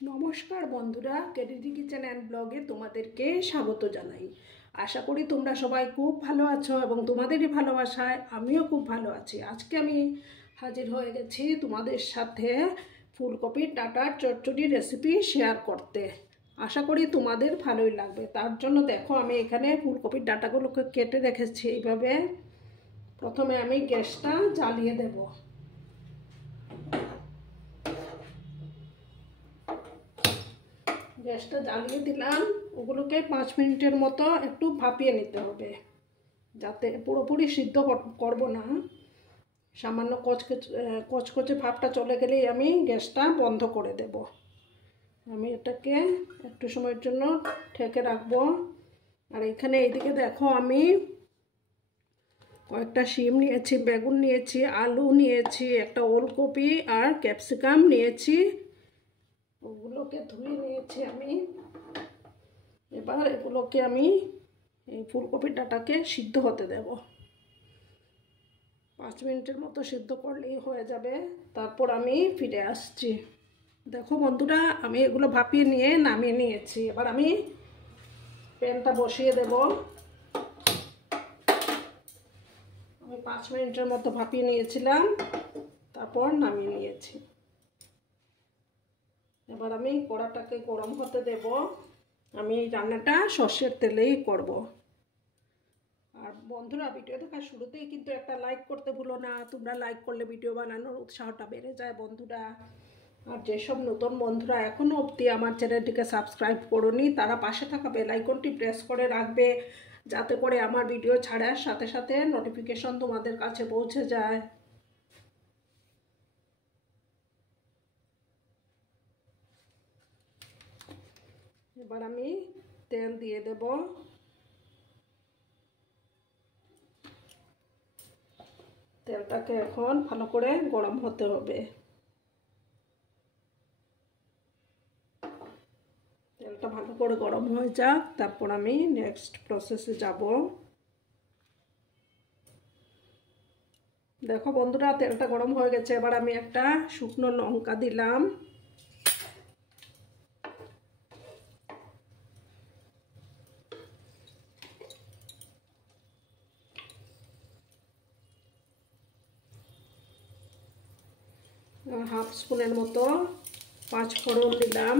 নমস্কার বন্ধুরা, KDD kitchen and ব্লগে তোমাদেরকে স্বাগত জানাই। আশা করি তোমরা সবাই খুব ভালো আছো এবং তোমাদেরই ভালোবাসায় আমিও খুব ভালো আছি। আজকে আমি হাজির হয়ে গেছি তোমাদের সাথে ফুলকপির ডাঁটার চচ্চড়ি রেসিপি শেয়ার করতে। আশা করি তোমাদের ভালোই লাগবে। তার জন্য দেখো, আমি এখানে ফুলকপির ডাঁটাগুলোকে কেটে রেখেছি এইভাবে। প্রথমে আমি গ্যাসটা জ্বালিয়ে দেবো। গ্যাসটা জ্বালিয়ে দিলাম। ওগুলোকে 5 মিনিটের মতো একটু ভাপিয়ে নিতে হবে, যাতে পুরোপুরি সিদ্ধ করব না। সামান্য কচকচে ভাবটা চলে গেলেই আমি গ্যাসটা বন্ধ করে দেব। আমি এটাকে একটু সময়ের জন্য ঢেকে রাখবো। আর এখানে এইদিকে দেখো, আমি কয়েকটা শিম নিয়েছি, বেগুন নিয়েছি, আলু নিয়েছি, একটা ওলকপি আর ক্যাপসিকাম নিয়েছি। ওগুলোকে ধুয়ে নিয়েছি আমি। এবার এগুলোকে আমি এই ফুলকপির ডাঁটাকে সিদ্ধ হতে দেব। 5 মিনিটের মতো সিদ্ধ করলেই হয়ে যাবে। তারপর আমি ফিরে আসছি। দেখো বন্ধুরা, আমি এগুলো ভাপিয়ে নিয়ে নামিয়ে নিয়েছি। এবার আমি প্যানটা বসিয়ে দেব। আমি 5 মিনিটের মতো ভাপিয়ে নিয়েছিলাম, তারপর নামিয়ে নিয়েছি। এবার আমি কড়াটাকে গরম হতে দেব। আমি এই রান্নাটা সর্ষের তেলেই করব। আর বন্ধুরা, ভিডিও দেখার শুরুতেই কিন্তু একটা লাইক করতে ভুলো না। তোমরা লাইক করলে ভিডিও বানানোর উৎসাহটা বেড়ে যায় বন্ধুরা। আর যেসব নতুন বন্ধুরা এখনও অবধি আমার চ্যানেলটিকে সাবস্ক্রাইব করোনি, তারা পাশে থাকা বেল আইকনটি প্রেস করে রাখবে, যাতে করে আমার ভিডিও ছাড়ার সাথে সাথে নোটিফিকেশন তোমাদের কাছে পৌঁছে যায়। এবার আমি তেল দিয়ে দেব। তেলটাকে এখন ভালো করে গরম হতে হবে। তেলটা ভালো করে গরম হয়ে যাক, তারপর আমি নেক্সট প্রসেসে যাব। দেখো বন্ধুরা, তেলটা গরম হয়ে গেছে। এবার আমি একটা শুকনো লঙ্কা দিলাম। হাফ স্পুনের মতো 5 ফোড়ন দিলাম।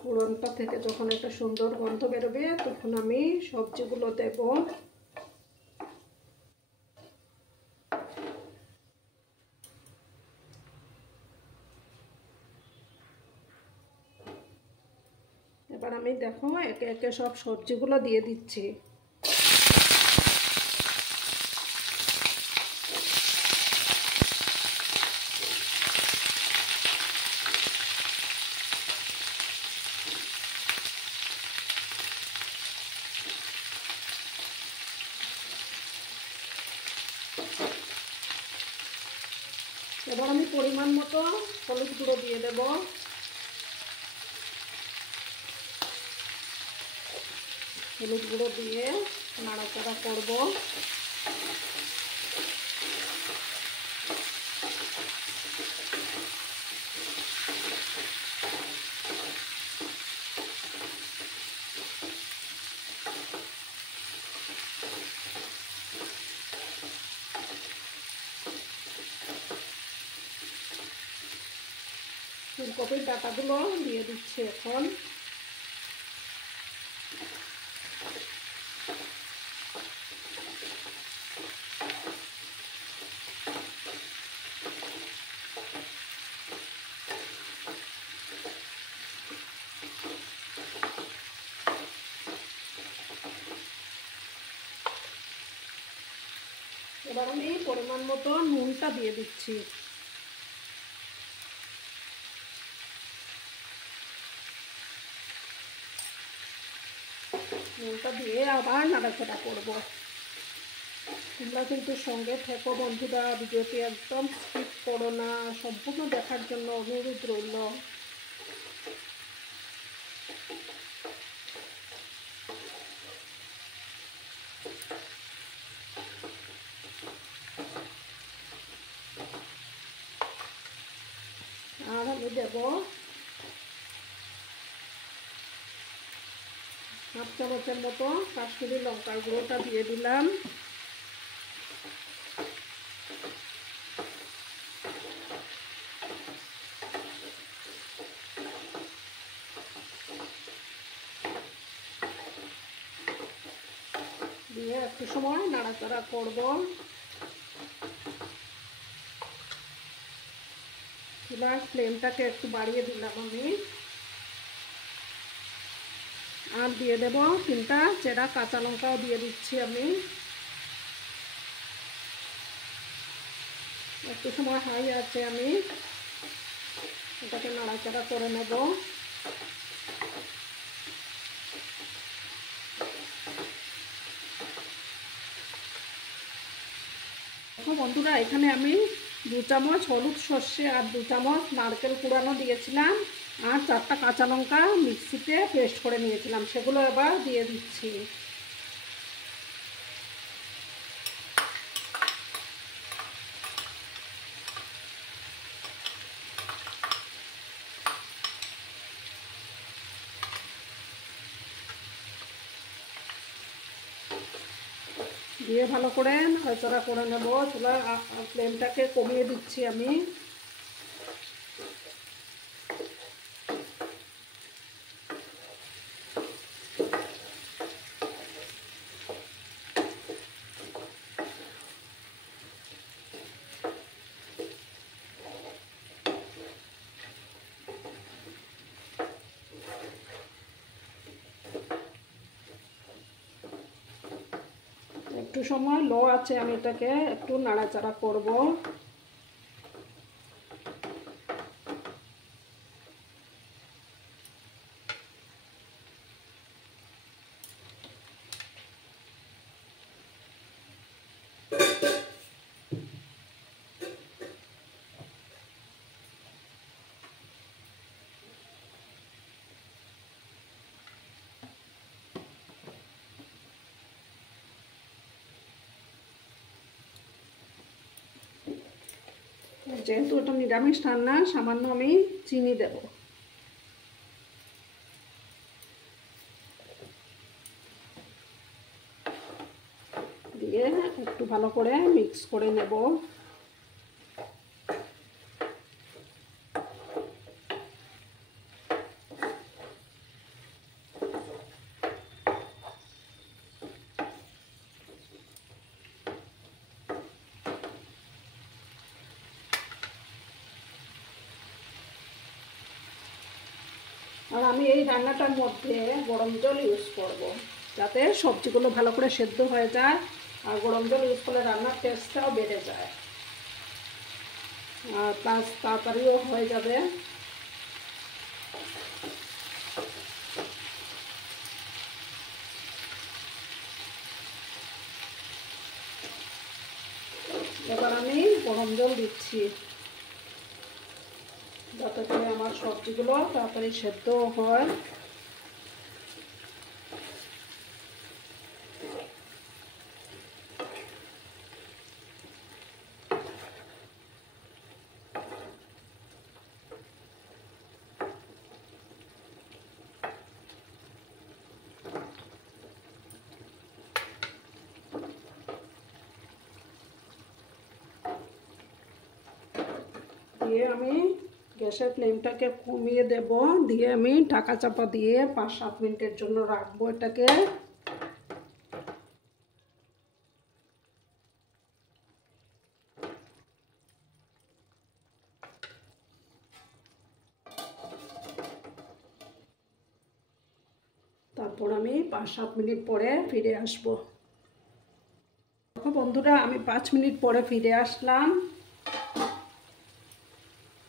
ফোড়নটা থেকে যখন একটা সুন্দর গন্ধ বেরোবে, তখন আমি সবজিগুলো দেব। এবার আমি দেখো একে একে সব সবজিগুলো দিয়ে দিচ্ছি। এবার আমি পরিমাণ মতো হলুদ গুঁড়ো দিয়ে দেব। হলুদ গুঁড়ো দিয়ে নাড়াচাড়া করব। ফুলকপির ডাঁটাগুলো দিয়ে দিচ্ছি এখন। এবার আমি পরিমাণ মতো নুনটা দিয়ে দিচ্ছি। নুনটা দিয়ে আবার নাড়াচাড়া করব। তোমরা কিন্তু সঙ্গে থেকো বন্ধুরা, ভিডিওটি একদম স্কিপ করো না, সম্পূর্ণ দেখার জন্য অনুরোধ রইল। দেব হাফ চামচের মতো কাশ্মীরি লঙ্কার গুঁড়োটা দিয়ে দিলাম। দিয়ে একটু সময় নাড়াচাড়া করব। চুলার ফ্লেমটাকে একটু বাড়িয়ে দিলাম আমি। আর দিয়ে দেব 3টা চেরা কাঁচা লঙ্কাও দিয়ে দিচ্ছি আমি। একটু সময় হাই আছে আমি এটাকে নাড়াচাড়া করে নেব। দেখো বন্ধুরা, এখানে আমি 2 চামচ হলুদ সর্ষে আর 2 চামচ নারকেল কুড়ানো দিয়েছিলাম, আর 4টা কাঁচা লঙ্কা মিক্সিতে পেস্ট করে নিয়েছিলাম, সেগুলো এবার দিয়ে দিচ্ছি। দিয়ে ভালো করে নাড়াচাড়া করে নেব। চুলার ফ্লেমটাকে কমিয়ে দিচ্ছি আমি। একটু সময় লো আছে আমি এটাকে একটু নাড়াচাড়া করব। যেহেতু এটা নিরামিষ রান্না, সামান্য আমি চিনি দেব। দিয়ে একটু ভালো করে মিক্স করে নেব। আর আমি এই রান্নাটার মধ্যে গরম জল ইউজ করব, যাতে সবজিগুলো ভালো করে সেদ্ধ হয়ে যায়, আর গরম জল ইউজ করলে রান্নার টেস্টটাও বেড়ে যায়, আর প্লাস তাড়াতাড়িও হয়ে যাবে। এবার আমি গরম জল দিচ্ছি, যাতে করে আমার সবজিগুলো তাড়াতাড়ি সেদ্ধ হয়। দিয়ে আমি গ্যাসের ফ্লেমটাকে কমিয়ে দেব। দিয়ে আমি ঢাকা চাপা দিয়ে 5-7 মিনিটের জন্য রাখবো এটাকে। তারপর আমি 5-7 মিনিট পরে ফিরে আসব। দেখো বন্ধুরা, আমি 5 মিনিট পরে ফিরে আসলাম।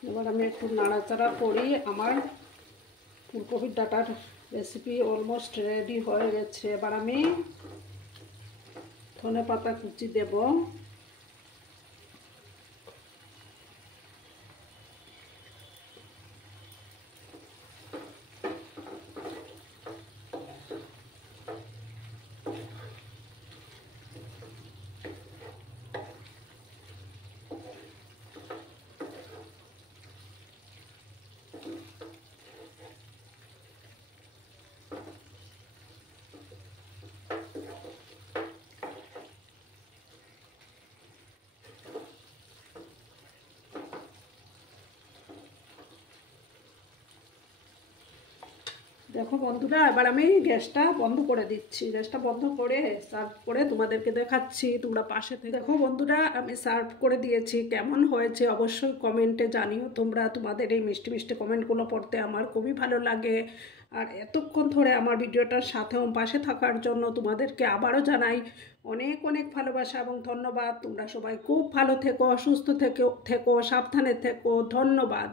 এবার আমি একটু নাড়াচাড়া করি। আমার ফুলকপির ডাঁটার রেসিপি অলমোস্ট রেডি হয়ে গেছে। এবার আমি ধনেপাতা কুচি দেব। দেখো বন্ধুরা, এবার আমি গ্যাসটা বন্ধ করে দিচ্ছি। গ্যাসটা বন্ধ করে সার্ভ করে তোমাদেরকে দেখাচ্ছি, তোমরা পাশে থেকে দেখো। বন্ধুরা, আমি সার্ভ করে দিয়েছি। কেমন হয়েছে অবশ্যই কমেন্টে জানিও তোমরা। তোমাদের এই মিষ্টি মিষ্টি কমেন্টগুলো পড়তে আমার খুবই ভালো লাগে। আর এতক্ষণ ধরে আমার ভিডিওটার সাথেও পাশে থাকার জন্য তোমাদেরকে আবারও জানাই অনেক অনেক ভালোবাসা এবং ধন্যবাদ। তোমরা সবাই খুব ভালো থেকো, সুস্থ থেকো, সাবধানে থেকো। ধন্যবাদ।